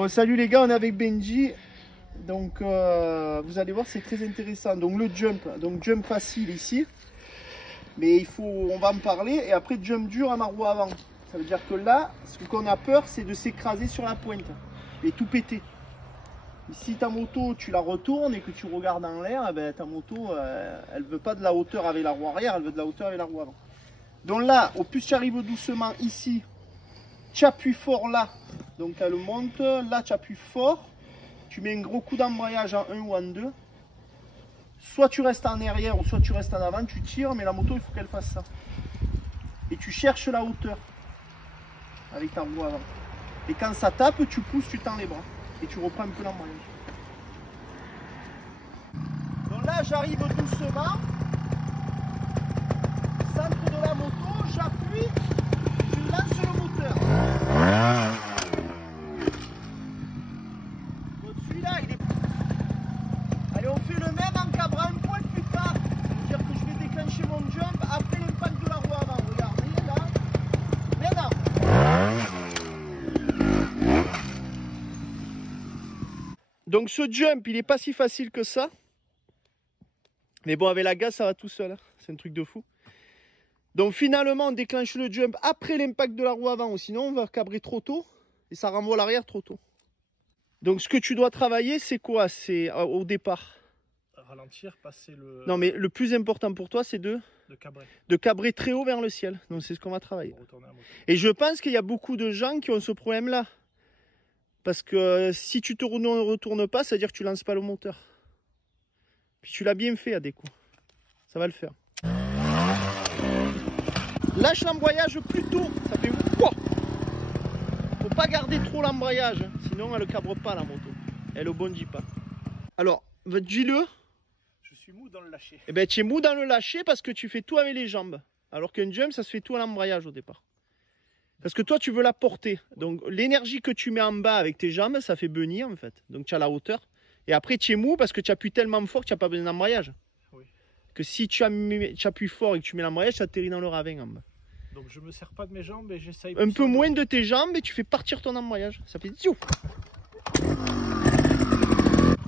Bon, salut les gars, on est avec Benji. Donc vous allez voir, c'est très intéressant. Donc le jump, donc jump facile ici. Mais on va en parler. Et après jump dur à ma roue avant. Ça veut dire que là, ce qu'on a peur, c'est de s'écraser sur la pointe et tout péter. Et si ta moto, tu la retournes et que tu regardes en l'air, eh ben, ta moto, elle veut pas de la hauteur avec la roue arrière, elle veut de la hauteur avec la roue avant. Donc là, au plus tu arrives doucement ici, tu appuies fort là. Donc elle monte, là tu appuies fort. Tu mets un gros coup d'embrayage en 1 ou en 2. Soit tu restes en arrière ou soit tu restes en avant, tu tires, mais la moto il faut qu'elle fasse ça. Et tu cherches la hauteur avec ta roue avant. Et quand ça tape, tu pousses, tu tends les bras. Et tu reprends un peu l'embrayage. Donc là j'arrive doucement. Centre de la moto, j'appuie, je lance le moteur. Donc celui-là il est... Allez, on fait le même en cabrant un poil plus tard. C'est-à-dire que je vais déclencher mon jump après l'impact de la roue avant. Regardez là. Maintenant. Donc ce jump, il n'est pas si facile que ça. Mais bon, avec la gaz, ça va tout seul. Hein. C'est un truc de fou. Donc finalement, on déclenche le jump après l'impact de la roue avant. Ou sinon, on va cabrer trop tôt. Et ça renvoie l'arrière trop tôt. Donc ce que tu dois travailler, c'est quoi? C'est au départ. Ralentir, passer le... Non, mais le plus important pour toi, c'est de cabrer très haut vers le ciel. Donc c'est ce qu'on va travailler. Et je pense qu'il y a beaucoup de gens qui ont ce problème-là. Parce que si tu te retournes pas, ça veut dire que tu lances pas le moteur. Puis tu l'as bien fait à des coups. Ça va le faire. Lâche l'embrayage plus tôt. Ça fait wouah. Faut pas garder trop l'embrayage. Sinon elle ne cabre pas la moto. Elle ne bondit pas. Alors, dis-le. Je suis mou dans le lâcher. Eh bien, tu es mou dans le lâcher parce que tu fais tout avec les jambes. Alors qu'un jump, ça se fait tout à l'embrayage au départ. Parce que toi, tu veux la porter. Donc, l'énergie que tu mets en bas avec tes jambes, ça fait bunny en fait. Donc, tu as la hauteur. Et après, tu es mou parce que tu appuies tellement fort que tu n'as pas besoin d'embrayage. Oui. Que si tu appuies fort et que tu mets l'embrayage, tu atterris dans le ravin en bas. Donc, je me sers pas de mes jambes et j'essaye... Un peu moins de tes jambes et tu fais partir ton embrayage. Ça fait ziou.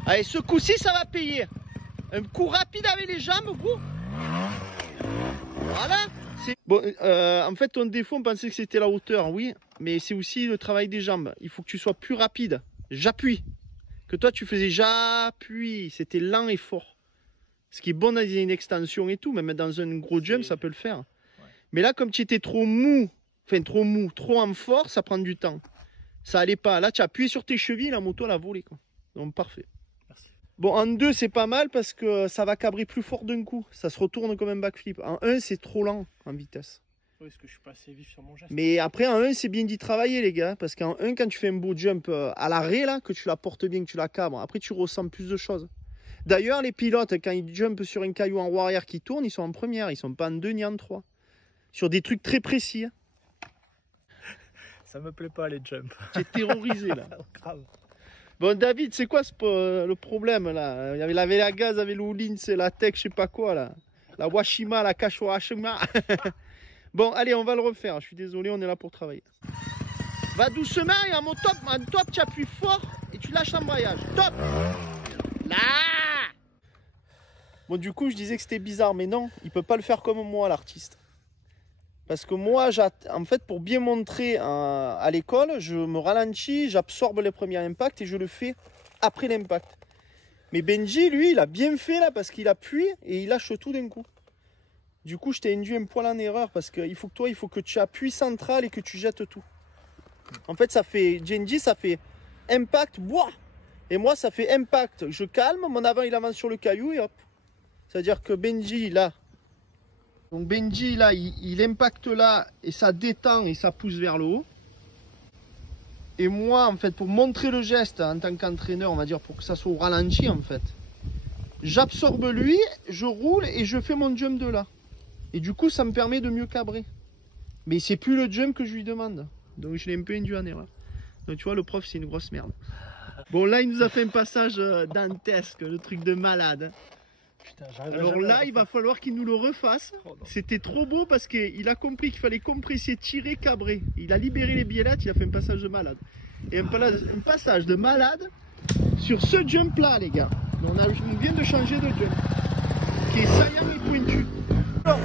Allez, ce coup-ci, ça va payer. Un coup rapide avec les jambes, goût. Voilà. Bon, en fait, ton défaut, on pensait que c'était la hauteur, oui, mais c'est aussi le travail des jambes. Il faut que tu sois plus rapide. J'appuie. Que toi, tu faisais j'appuie. C'était lent et fort. Ce qui est bon dans une extension et tout, même dans un gros jump, ça peut le faire. Ouais. Mais là, comme tu étais trop mou, trop en force, ça prend du temps. Ça allait pas. Là, tu as appuyé sur tes chevilles, la moto, elle a volé, quoi. Donc, parfait. Bon, en 2, c'est pas mal parce que ça va cabrer plus fort d'un coup. Ça se retourne comme un backflip. En 1, c'est trop lent en vitesse. Oui, parce que je suis pas assez vif sur mon geste. Mais après, en 1, c'est bien d'y travailler, les gars. Parce qu'en 1, quand tu fais un beau jump à l'arrêt, là, que tu la portes bien, que tu la cabres, après, tu ressens plus de choses. D'ailleurs, les pilotes, quand ils jumpent sur un caillou en roue arrière qui tourne, ils sont en première. Ils sont pas en 2 ni en 3. Sur des trucs très précis. Hein. Ça me plaît pas, les jumps. Tu es terrorisé, là. Grave. Bon, David, c'est quoi le problème là? Il y avait la gaz, avec l'Oulin, c'est la tech, je sais pas quoi là. La Washima, la Kashwashima. Bon, allez, on va le refaire. Je suis désolé, on est là pour travailler. Va doucement et en top, tu appuies fort et tu lâches l'embrayage. Top! Là! Bon, du coup, je disais que c'était bizarre, mais non, il peut pas le faire comme moi, l'artiste. Parce que moi, en fait, pour bien montrer à l'école, je me ralentis, j'absorbe les premiers impacts et je le fais après l'impact. Mais Benji, lui, il a bien fait là parce qu'il appuie et il lâche tout d'un coup. Du coup, je t'ai induit un poil en erreur parce qu'il faut que tu appuies central et que tu jettes tout. En fait, Genji, ça fait impact, boah. Et moi, ça fait impact. Je calme, mon avant, il avance sur le caillou et hop. C'est-à-dire que Benji, là, donc Benji là, il impacte là et ça détend et ça pousse vers le haut. Et moi en fait pour montrer le geste en tant qu'entraîneur, on va dire pour que ça soit au ralenti en fait, j'absorbe lui, je roule et je fais mon jump de là. Et du coup ça me permet de mieux cabrer. Mais c'est plus le jump que je lui demande. Donc je l'ai un peu induit en erreur. Donc tu vois le prof c'est une grosse merde. Bon là il nous a fait un passage dantesque, le truc de malade. Putain, j'arrive Alors jamais à là, la il va falloir qu'il nous le refasse. Oh non. C'était trop beau parce qu'il a compris qu'il fallait compresser, tirer, cabrer. Il a libéré les biellettes, il a fait un passage de malade. Et un passage de malade sur ce jump là, les gars. On vient de changer de jump. Qui est saillant et pointu. Alors,